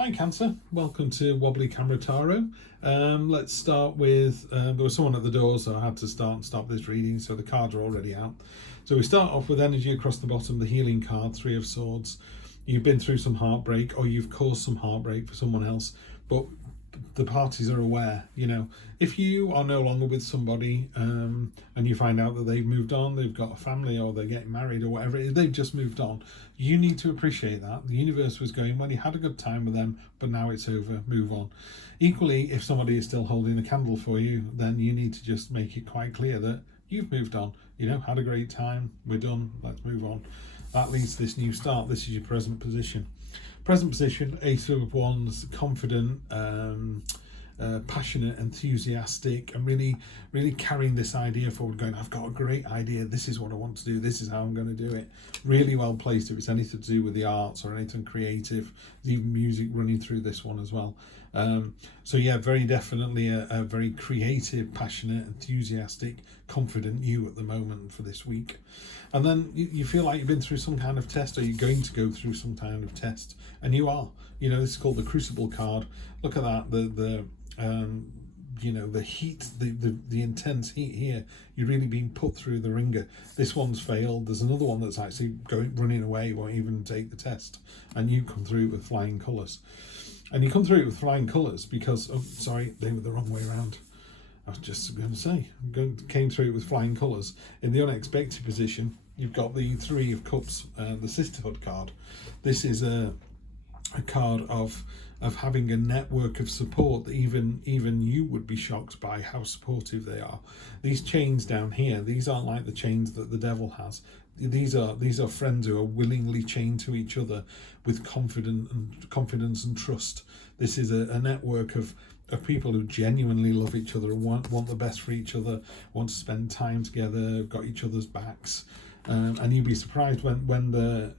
Hi Cancer, welcome to Wobbly Camera Tarot. Let's start with, there was someone at the door, so I had to start and stop this reading, so the cards are already out. So we start off with energy across the bottom, the healing card, Three of Swords. You've been through some heartbreak, or you've caused some heartbreak for someone else, but the parties are aware. If you are no longer with somebody and you find out that they've moved on, they've got a family, or they're getting married, or whatever it is, they've just moved on, you need to appreciate that. The universe was going, well, you had a good time with them, but now it's over, move on. Equally, if somebody is still holding a candle for you, then you need to just make it quite clear that you've moved on, had a great time, we're done, let's move on. That leads to this new start. This is your present position. Present position, Ace of Wands, confident, passionate, enthusiastic, and really carrying this idea forward, going, I've got a great idea, this is what I want to do, this is how I'm going to do it. Really well placed if it's anything to do with the arts or anything creative. There's even music running through this one as well. So yeah, very definitely a very creative, passionate, enthusiastic, confident you at the moment for this week. And then you feel like you've been through some kind of test, or you're going to go through some kind of test, and you are. This is called the Crucible card. Look at that, the heat, the intense heat here. You're really being put through the ringer. This one's failed. There's another one that's actually running away, won't even take the test, and you come through with flying colours. And you come through with flying colours because, oh, sorry, they were the wrong way around. I was just going to say, came through with flying colours. In the unexpected position, you've got the Three of Cups, the Sisterhood card. This is a card of having a network of support that even you would be shocked by how supportive they are. These chains down here, these aren't like the chains that the devil has. These are friends who are willingly chained to each other with confidence and trust. This is a network of people who genuinely love each other, want the best for each other, want to spend time together, got each other's backs. And you'd be surprised when the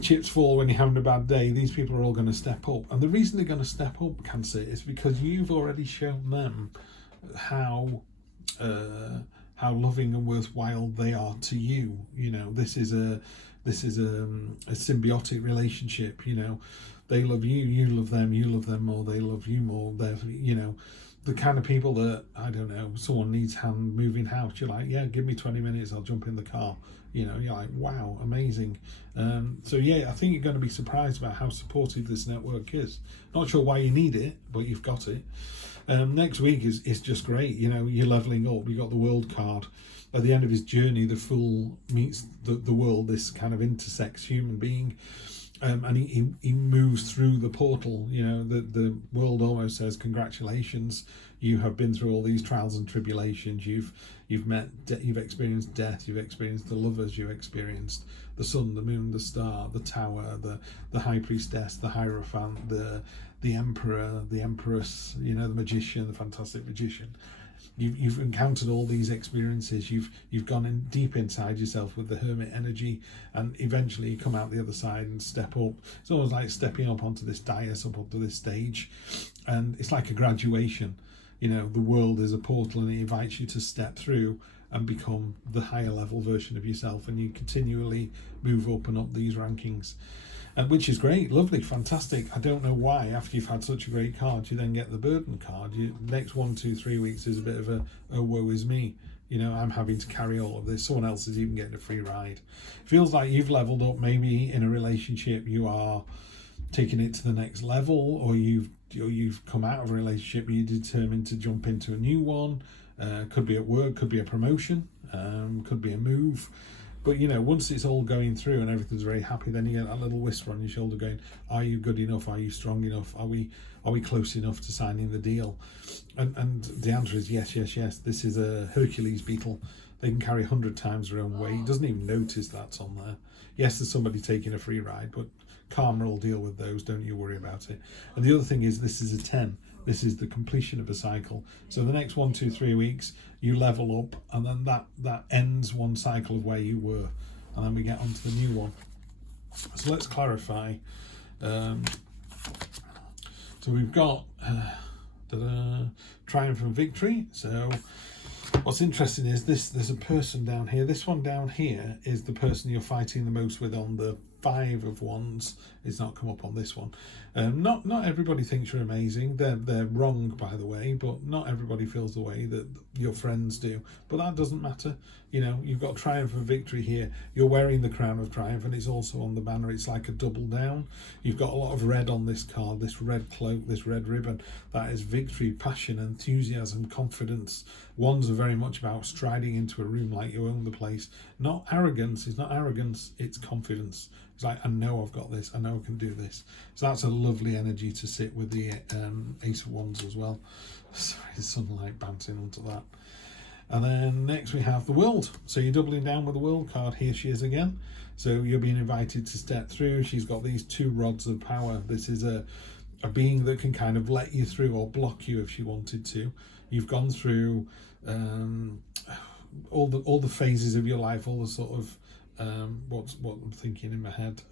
chips fall, when you're having a bad day, these people are all going to step up. And the reason they're going to step up, Cancer, is because you've already shown them how loving and worthwhile they are to you. This is a symbiotic relationship. They love you, you love them more, they love you more. They're, the kind of people that, I don't know, someone needs hand moving house, you're like, yeah, give me 20 minutes, I'll jump in the car. You're like, wow, amazing. So yeah, I think you're going to be surprised about how supportive this network is. Not sure why you need it, but you've got it. Next week is just great. You're leveling up. You got the World card. At the end of his journey, the Fool meets the world, this kind of intersex human being. And he moves through the portal. The world almost says, congratulations, you have been through all these trials and tribulations. You've experienced death, you've experienced the lovers, you've experienced the sun, the moon, the star, the tower, the high priestess, the hierophant, the emperor, the empress, the magician, the fantastic magician. You've encountered all these experiences. You've gone in deep inside yourself with the hermit energy, and eventually you come out the other side and step up. It's almost like stepping up onto this dais, up onto this stage, and it's like a graduation. The world is a portal, and it invites you to step through and become the higher level version of yourself, and you continually move up and up these rankings. Which is great, lovely, fantastic. I don't know why, after you've had such a great card, you then get the burden card. Next 1, 2, 3 weeks is a bit of a woe is me. I'm having to carry all of this. Someone else is even getting a free ride. Feels like you've leveled up. Maybe in a relationship you are taking it to the next level, or you've come out of a relationship, you're determined to jump into a new one. Could be at work, could be a promotion, could be a move. But once it's all going through and everything's very happy, then you get that little whisper on your shoulder going, are you good enough? Are you strong enough? Are we close enough to signing the deal? And the answer is yes. This is a Hercules beetle. They can carry 100 times their own weight. He doesn't even notice that's on there. Yes, there's somebody taking a free ride, but karma will deal with those. Don't you worry about it. And the other thing is, this is a 10. This is the completion of a cycle. So the next 1, 2, 3 weeks, you level up, and then that ends one cycle of where you were, and then we get onto the new one. So let's clarify. So we've got triumph and victory. So what's interesting is this: there's a person down here. This one down here is the person you're fighting the most with on the Five of Wands. It's not come up on this one. Not everybody thinks you're amazing. They're wrong, by the way, but not everybody feels the way that your friends do. But that doesn't matter. You know, you've got triumph and victory here. You're wearing the crown of triumph, and it's also on the banner. It's like a double down. You've got a lot of red on this card, this red cloak, this red ribbon. That is victory, passion, enthusiasm, confidence. Wands are very much about striding into a room like you own the place. Not arrogance. It's not arrogance. It's confidence. It's like, I know I've got this. I know I can do this. So that's a lovely energy to sit with the Ace of Wands as well. Sorry, the sunlight bouncing onto that. And then next we have the World. So you're doubling down with the World card. Here she is again. So you're being invited to step through. She's got these two rods of power. This is a being that can kind of let you through or block you if she wanted to. You've gone through all the phases of your life, all the sort of what I'm thinking in my head,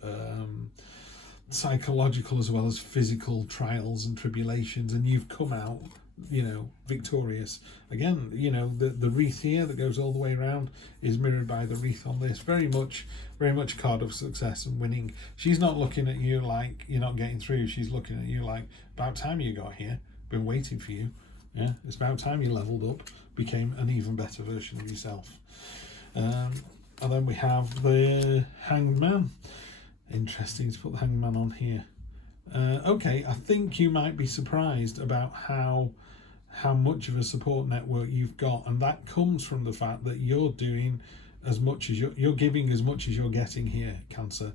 psychological as well as physical trials and tribulations, and you've come out, you know, victorious. Again, you know, the wreath here that goes all the way around is mirrored by the wreath on this. Very much a card of success and winning. She's not looking at you like you're not getting through. She's looking at you like, about time you got here. Been waiting for you. Yeah, it's about time you leveled up, became an even better version of yourself. And then we have the Hanged Man. Interesting to put the Hanged Man on here. Okay, I think you might be surprised about how much of a support network you've got, and that comes from the fact that you're doing as much as you're giving as much as you're getting here, Cancer.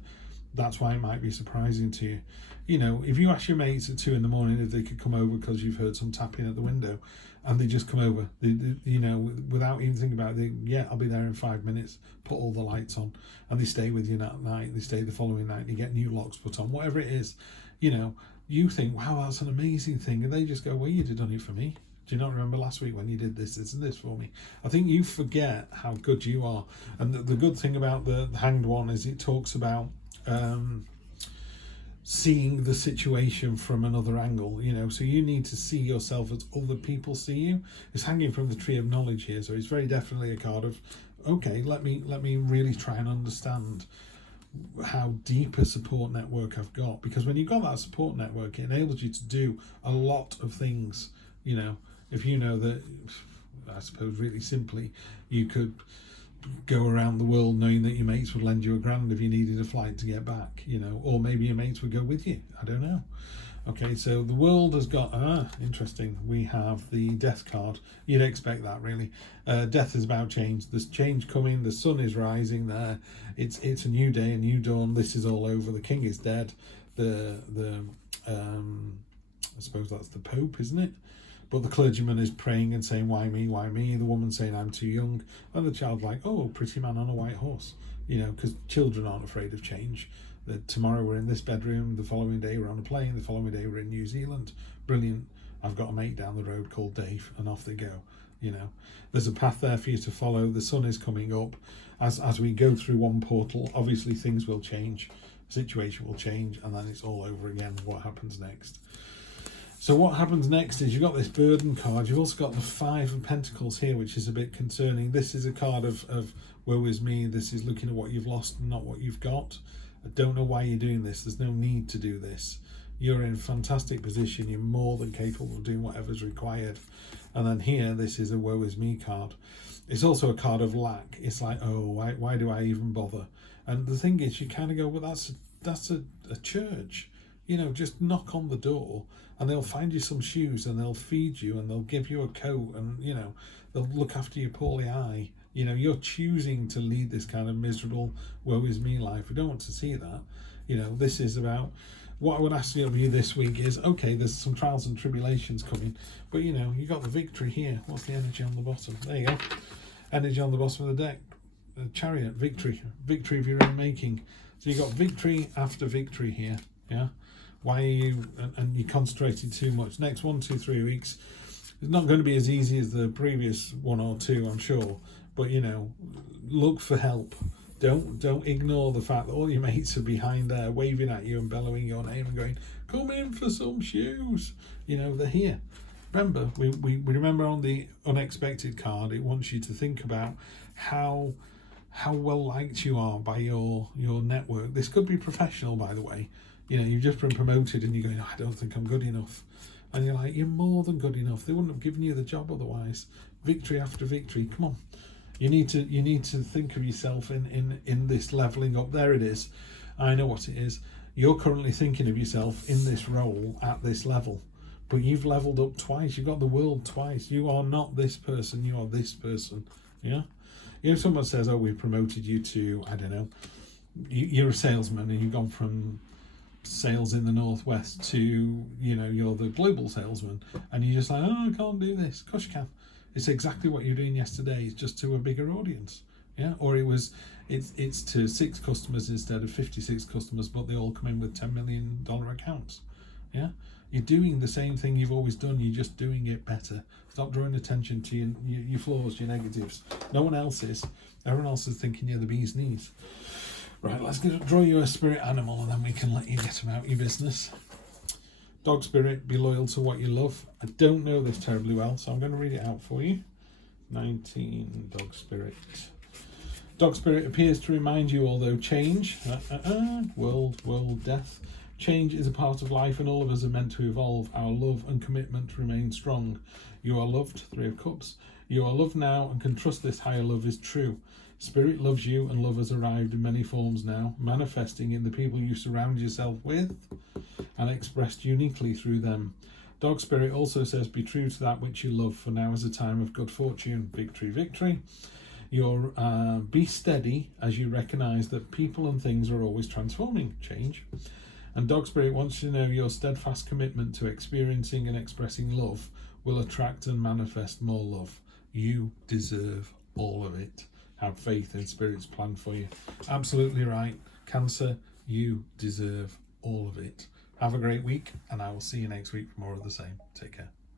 That's why it might be surprising to you. You know, if you ask your mates at 2 a.m. if they could come over because you've heard some tapping at the window, and they just come over, they you know, without even thinking about it, yeah, I'll be there in 5 minutes, put all the lights on, and they stay with you that night, they stay the following night, you get new locks put on, whatever it is, you know, you think, wow, that's an amazing thing, and they just go, well, you'd have done it for me. Do you not remember last week when you did this, and this for me? I think you forget how good you are. And the good thing about the Hanged One is it talks about seeing the situation from another angle, you know, so you need to see yourself as other people see you. It's hanging from the tree of knowledge here, so it's very definitely a card of, okay, let me really try and understand how deep a support network I've got, because when you've got that support network, it enables you to do a lot of things. You know, if you know that, I suppose really simply, you could go around the world knowing that your mates would lend you £1,000 if you needed a flight to get back, you know, or maybe your mates would go with you. I don't know. Okay, so the World has got, interesting, we have the Death card. You'd expect that, really. Death is about change. There's change coming. The sun is rising there. It's a new day, a new dawn. This is all over. The king is dead. I suppose that's the Pope, isn't it? But the clergyman is praying and saying, why me, why me? The woman saying, I'm too young. And the child like, oh, pretty man on a white horse. You know, because children aren't afraid of change. That tomorrow we're in this bedroom, the following day we're on a plane, the following day we're in New Zealand. Brilliant. I've got a mate down the road called Dave, and off they go. You know, there's a path there for you to follow. The sun is coming up. As we go through one portal, obviously things will change. The situation will change, and then it's all over again. What happens next? So what happens next is you've got this burden card. You've also got the Five of Pentacles here, which is a bit concerning. This is a card of woe is me. This is looking at what you've lost and not what you've got. I don't know why you're doing this. There's no need to do this. You're in a fantastic position. You're more than capable of doing whatever's required. And then here, this is a woe is me card. It's also a card of lack. It's like, oh, why do I even bother? And the thing is, you kind of go, well, that's a church. You know, just knock on the door and they'll find you some shoes and they'll feed you and they'll give you a coat and, you know, they'll look after your poorly eye. You know, you're choosing to lead this kind of miserable woe is me life. We don't want to see that. You know, this is about, what I would ask you of you this week is, okay, there's some trials and tribulations coming, but you know, you got the victory here. What's the energy on the bottom? There you go. Energy on the bottom of the deck. The Chariot, victory of your own making. So you got victory after victory here. Yeah. Why are you, and you concentrated too much. Next 1, 2, 3 weeks, it's not going to be as easy as the previous 1 or 2, I'm sure. But you know, look for help. Don't ignore the fact that all your mates are behind there waving at you and bellowing your name and going, come in for some shoes. You know, they're here. Remember, we remember on the unexpected card, it wants you to think about how how well liked you are by your network. This could be professional, by the way. You know, you've just been promoted and you're going, oh, I don't think I'm good enough. And you're like, you're more than good enough. They wouldn't have given you the job otherwise. Victory after victory. Come on. You need to think of yourself in this leveling up. There it is. I know what it is. You're currently thinking of yourself in this role at this level. But you've leveled up twice. You've got the world twice. You are not this person. You are this person. Yeah? You know, someone says, oh, we promoted you to, I don't know, you're a salesman and you've gone from sales in the Northwest to, you know, you're the global salesman. And you're just like, oh, I can't do this. Of course you can. It's exactly what you were doing yesterday. It's just to a bigger audience. Yeah? Or it's to 6 customers instead of 56 customers, but they all come in with $10 million accounts. Yeah? You're doing the same thing you've always done. You're just doing it better. Stop drawing attention to your flaws, your negatives. No one else is. Everyone else is thinking you're the bee's knees. Right, let's draw you a spirit animal and then we can let you get about your business. Dog spirit, be loyal to what you love. I don't know this terribly well, so I'm going to read it out for you. 19, dog spirit. Dog spirit appears to remind you, although change, world, death. Change is a part of life and all of us are meant to evolve. Our love and commitment remain strong. You are loved, 3 of Cups. You are loved now and can trust this higher love is true. Spirit loves you and love has arrived in many forms now, manifesting in the people you surround yourself with and expressed uniquely through them. Dog spirit also says, be true to that which you love, for now is a time of good fortune. Victory, victory. Be steady as you recognize that people and things are always transforming. Change. And Dog Spirit wants you to know your steadfast commitment to experiencing and expressing love will attract and manifest more love. You deserve all of it. Have faith in Spirit's plan for you. Absolutely right. Cancer, you deserve all of it. Have a great week, and I will see you next week for more of the same. Take care.